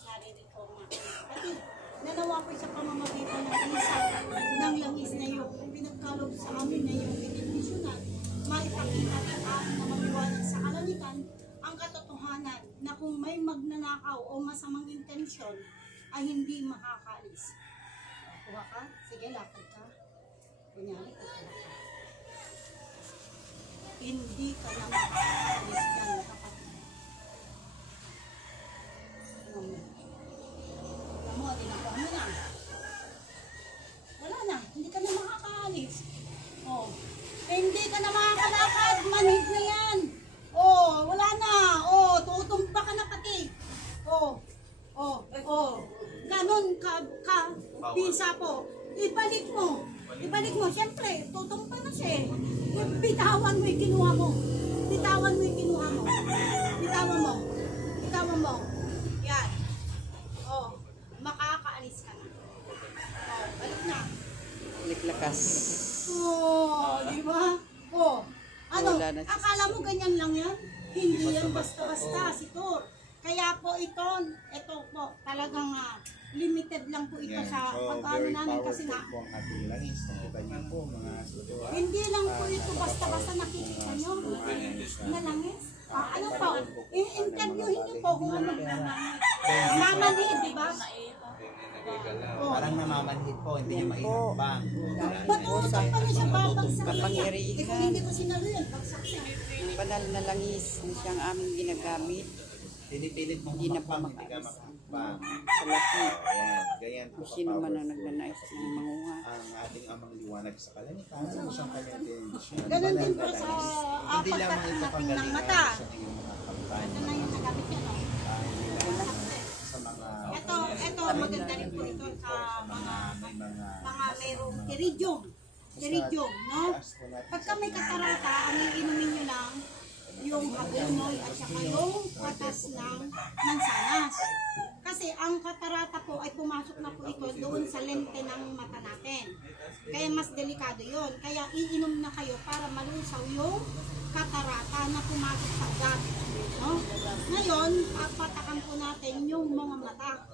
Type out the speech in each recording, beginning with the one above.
sarili ko kapatid. Nanawa ko sa pamamagitan ng isa ng langis na yung pinagkaloob sa amin na yung pinagmisyonan, maipakita ng amin na maliwanag sa kalangitan ang katotohanan na kung may magnanakaw o masamang intensyon ay hindi makakaalis. Kuha ka? Sige, lakad ka. Kunyari, kuha ka. Hindi ka na makakaalis yan, kapatid. Kamu, tinakuha mo na. Wala na, hindi ka na makakaalis. Oh. Hindi ka na makakalakad, manhid na yan. Oh, wala na. Oh, tutumpa ka na pati. Oh. Ganon ka bisa po. Ibalik mo. Siyempre, tutumpa na siya. Bitawan mo yung kinuha mo. Bitawan mo. Yan. Oh, makakaalis ka na. Oh, balik na. Balik lakas. Oh, di ba? Oh, ano? Akala mo ganyan lang yan? Hindi yan basta-basta, Sitor. Kaya po ito po, talagang limited lang po ito sa pag-ano namin kasi nga. Hindi lang po ito basta-basta nakikita nyo. Na langis. Ano po? I-interviewin nyo po kung ano mamanhid, di ba? Parang namamanhid po, hindi niya mainambang. Matutok pa na siya babagsak niya. Kapangyarihan. Kung hindi ko sinalo yan, bagsak niya. Ang banal na langis na siyang aming ginagamit. Pinipilit mong Hindi na makapang, pa hindi ka makaalis. makapang. Sa laki. Ayan, ganyan po Kung sino man ang nagnanais ng manguha. ang ating amang liwanag sa kalangitan, sa siyang kanyang tensyon. Ganun din po sa Hindi lamang ito pagkataping ng panggalingan mata. sa iyong mga kampanya. Ito na yung nagamit niya, no? Hindi lamang sa mga Ito, maganda rin po ito sa mga may mga mayroong iridium, no? Pagka may katarata, ang iinumin nyo lang yung habunoy at saka yung patas ng mansanas. Kasi ang katarata po ay pumasok na po ito doon sa lente ng mata natin. Kaya mas delikado yon. Kaya iinom na kayo para malusaw yung katarata na pumasok sa ugat. No? Ngayon, papatakan po natin yung mga mata.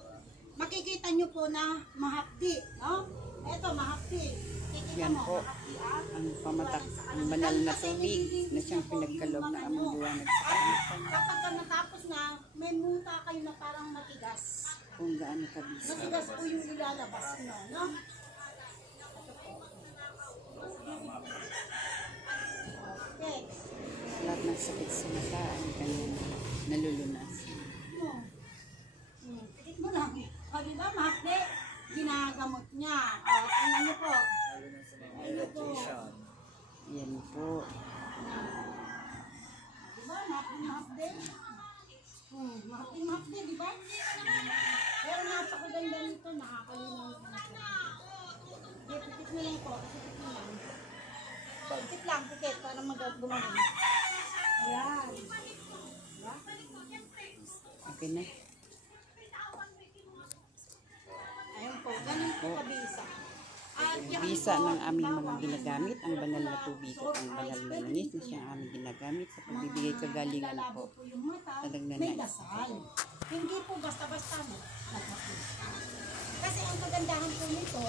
Makikita nyo po na mahapdi. No? Ito, mahapdi. Yan po ang pamatak, ang banal na tubig na siyang pinagkaloob na aming liwanag sa kalangitan. Kapag natapos na, may muta kayo na parang matigas. Kung gaano kabisa. Matigas po yung ilalabas nyo, no? Okay. Lahat ng sakit sa mata ay kanyang nalulunasan. Pikit mo lang. O, diba, mahapde? Ginagamot niya. O, tingnan niyo po. Ayun po. Yan po. Diba, mahapde? Mahapde, diba? Pero napakaganda nito, nakakalimutan na po. Okay, pikit mo lang po. Pikit lang, pikit, para mag-gumagin. Ayan. Diba? Okay na. Ayun po, ganun po kabisa. Bisa ng aming mga ginagamit, ang banal na tubig at ang banal na langis na siyang aming ginagamit sa pagbibigay kagalingan po. May dasal. Hindi po basta-basta mo. Kasi ang kagandahan po nito,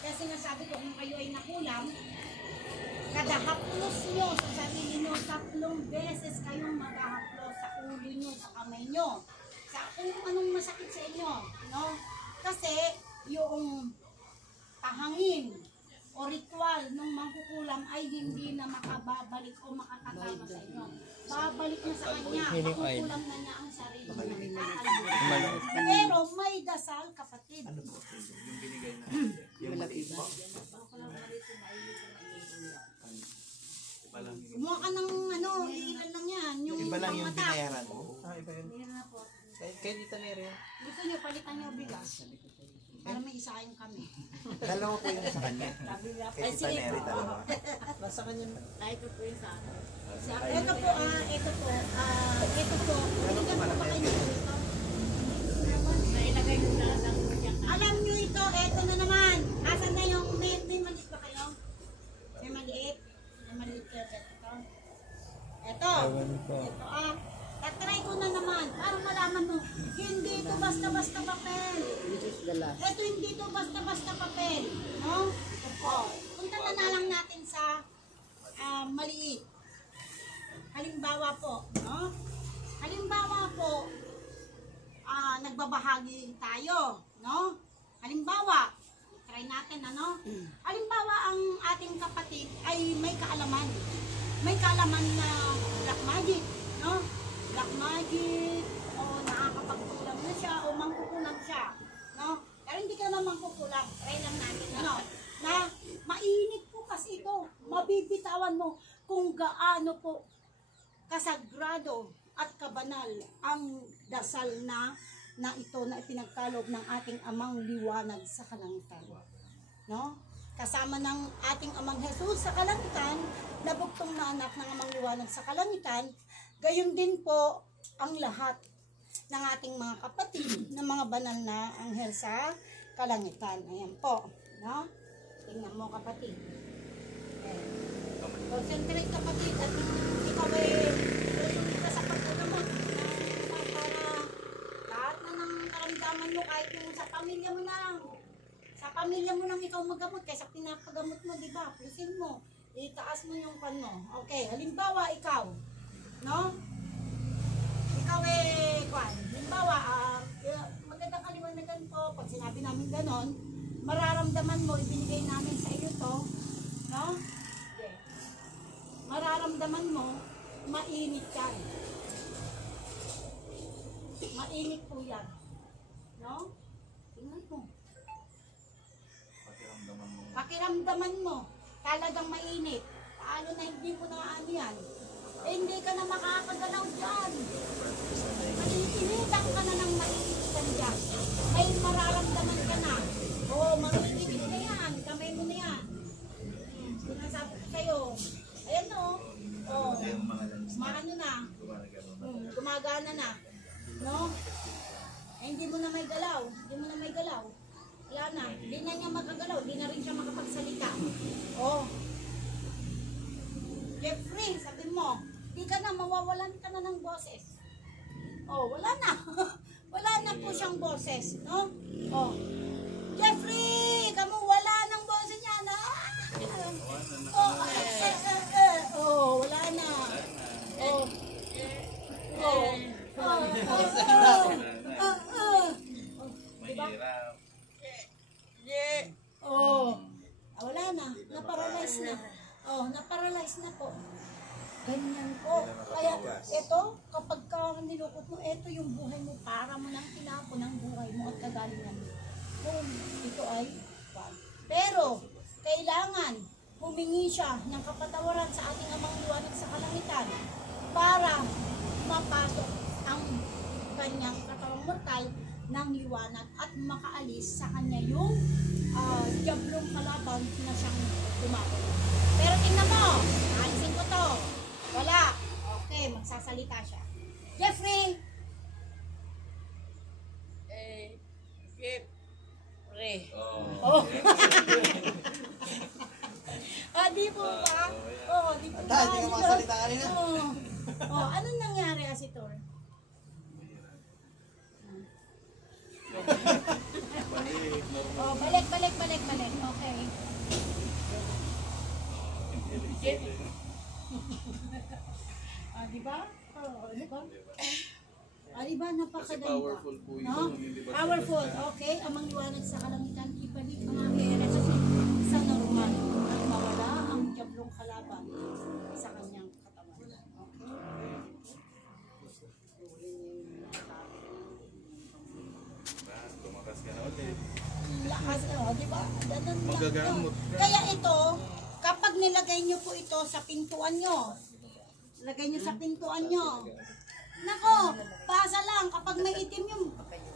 kasi nasabi ko kung kayo ay nakulam, kada haplos nyo sa sarili nyo, 3 beses kayong maghahaplos sa ulo nyo, sa kamay nyo, sa kung anong masakit sa inyo. No? Kasi yung tahangin o ritual ng mangkukulam ay hindi na makababalik o makakatama sa inyo. Babalik na sa kanya, makukulam na niya ang sarili niya. Pero may dasal, kapatid. Malapit na. Kumuha ka ng ilan lang yan. Yung Iba lang yung mata. binayaran mo. Meron na po. Kaya dito na rin. Gusto nyo, palitan nyo bigas. Para may isahin kami. Dalawa po yung sa kanya. Kaya dito na rin dalawa. Basta kanya. Ito po yung sa akin. Ito po. Binigyan po ba kayo dito? Nailagay ko na lang. Alam nyo ito, ito na naman. Asan na yung, may maliit ba kayo? May maliit? May maliit kayo ito. Ito. Tatry ko na naman. Para malaman mo, hindi ito basta Galas. Ito hindi to basta-basta papel, no? Oh, punta na lang natin sa maliit. Halimbawa po, no? Halimbawa po, nagbabahagi tayo, no? Halimbawa, try natin, ano? Halimbawa, ang ating kapatid ay may kaalaman. May kaalaman na black magic, no? Black magic, o nakakapagkulang na siya, o mangkukulang siya, no? Pero hindi ka naman mangkukulang. Try lang natin, ano? Na mainit po kasi ito. Mabibitawan mo kung gaano po kasagrado at kabanal ang dasal na ito na ipinagkaloob ng ating amang liwanag sa kalangitan. No? Kasama ng ating amang Jesus sa kalangitan, na buktong na anak ng amang liwanag sa kalangitan, gayon din po ang lahat ng ating mga kapatid na mga banal na anghel sa kalangitan. Ayan po. No? Tingnan mo kapatid. Okay. Concentrate kapatid at ikaw ay tuloy ka sa pagkagamot para lahat na ng karamdaman mo kahit yung sa pamilya mo lang. Sa pamilya mo lang ikaw magamot kaysa pinapagamot mo, di ba? Pusin mo. Itaas mo yung pan mo. Okay, halimbawa ikaw, no? Ikaw halimbawa, magandang kaliwanagan po, pag sinabi namin ganon, mararamdaman mo, ibinigay namin sa iyo to, no? Okay. Mararamdaman mo, mainit yan. Mainit po yan. No? Tingnan mo. Pakiramdaman mo, talagang mainit. Paano na hindi mo na ano yan? Eh, hindi ka na makakagalaw dyan. Initan ka na ng maiinitan dyan. Ay mararamdaman ka na. Oo, manginginig na yan. Kamay mo na yan. Sinasabi ko sa'yo. Ayan o. Oo. Maano na. Gumagana na. No? Eh, hindi mo na may galaw. Hindi mo na may galaw. Wala na. Hindi na niya makagalaw. Hindi na rin siya makapagsalita. Oo. Jeffrey, sabi mo, di ka na, mawawalan ka na ng boses. Oh, wala na. Wala na po siyang boses, no? Oh. Jeffrey, kamu wala ng boses niya, no? Oh, wala na. Oh. Diba? Wala na. Na-paralyze na. Oh, na-paralyze na po. Ganyan po. Kaya ito, kapag ka nilukot mo, ito yung buhay mo, para mo nang tinapon ang buhay mo at kagalingan mo. Kung ito ay pero, kailangan humingi siya ng kapatawaran sa ating amang liwanag sa kalangitan para mapasok ang kanyang katawang mortal ng liwanag at makaalis sa kanya yung diablong kalaban na siyang tumakot. Pero tingnan mo, alisin ko to. Wala. Okay, magsasalita siya. Jeffrey! Jeffrey. Oh. Di po ba? Di po ba? Hindi ka makasalita kanina. Anong nangyari, Asitor? Balik. Okay. Diba? Diba? Napakaganda. Powerful po yun. No? Powerful. Okay. Amang liwanag sa kalangitan, ibalik ang aming relasyon sa normal at mawala ang diablong kalaban sa kanyang katawan. Okay. Tumakas ka na ulit. Lakas na, diba? Ganun lang Magagamot to. ka. Kaya ito, kapag nilagay nyo po ito sa pintuan nyo, lagay nyo sa pintuan nyo, nako, pasa lang, kapag may itim yung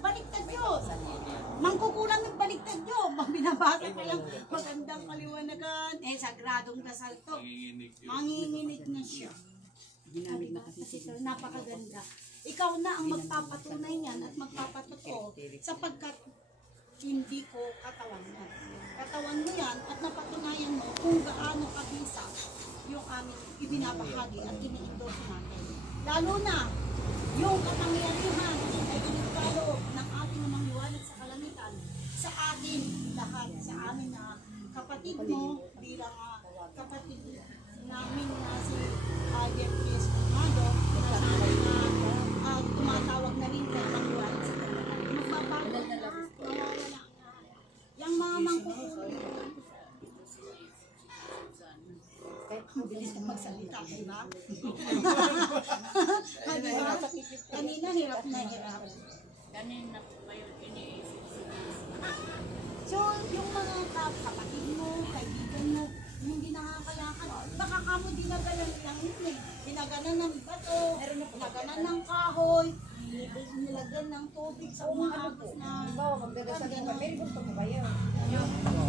baliktad nyo. Mangkukulang yung baliktad nyo. Binabasa pa lang, magandang kaliwanagan. Sagradong dasal to. Manginginig na siya. Ginamit na kasi Kasi napakaganda. Ikaw na ang magpapatunay niyan at magpapatotoo sapagkat hindi ko katawan yan. Katawan mo yan at napatunayan mo kung gaano kabisa yung aming ibinabahagi at iniendorse natin. Lalo na yung kapangyarihan ay inipalo ng ating amang liwanag sa kalangitan bago na nawawala. Yung mga mangkukulo. Ang bilis na magsalita, di ba? Di ba? Kanina hirap na hirap. Kanina po kayo iniisip sila. So, yung mga kapatid mo, kaibigan mo, yung hindi nakakalakan, baka kamo dinagalan lang yun eh. Dinaganan ng bato, dinaganan ng kahoy, nilagyan ng tubig sa mga agos na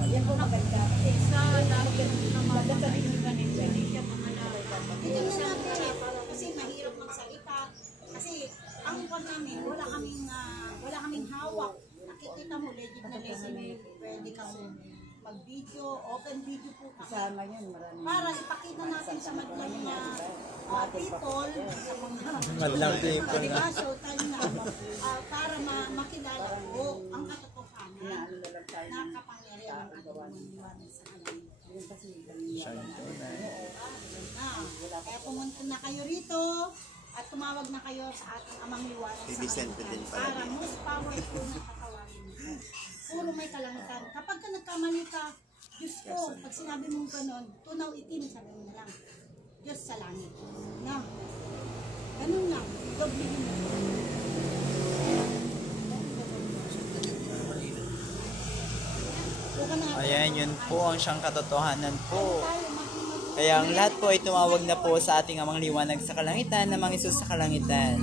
Yan po maganda. Sa dami na mamatay ganito, hindi siya mahalala. Tingnan natin kasi mahirap magsalita. Kasi ang kwan namin, wala kaming hawak. Nakikita mo, legit na legit. Pwede kang mag-video, open video po kami. Kasama yun, marami. Para ipakita natin sa madlang people, sa mga Madlang people diba, showtime na, para makilala ko ang katotohanan Inaano na lang tayo. na kapangyarihan ng ating maniwala sa kanila. Yun kasi Siya yung tunay. Kaya pumunta na kayo rito at tumawag na kayo sa ating amang liwanag sa Vicente din kalangitan pala para din. most powerful na tatawagin mo. Puro may kalangitan. Kapag ka nagkamali ka, Diyos ko, pag sinabi mong ganon, tunaw itim, sabi mo na lang, Diyos sa langit. Na, ganun lang, doblihin mo. Huwag ka na- Ayan, yun po ang siyang katotohanan po. Tayo, mag- Kaya ang lahat po ay tumawag na po sa ating amang liwanag sa kalangitan, namang Isus sa kalangitan.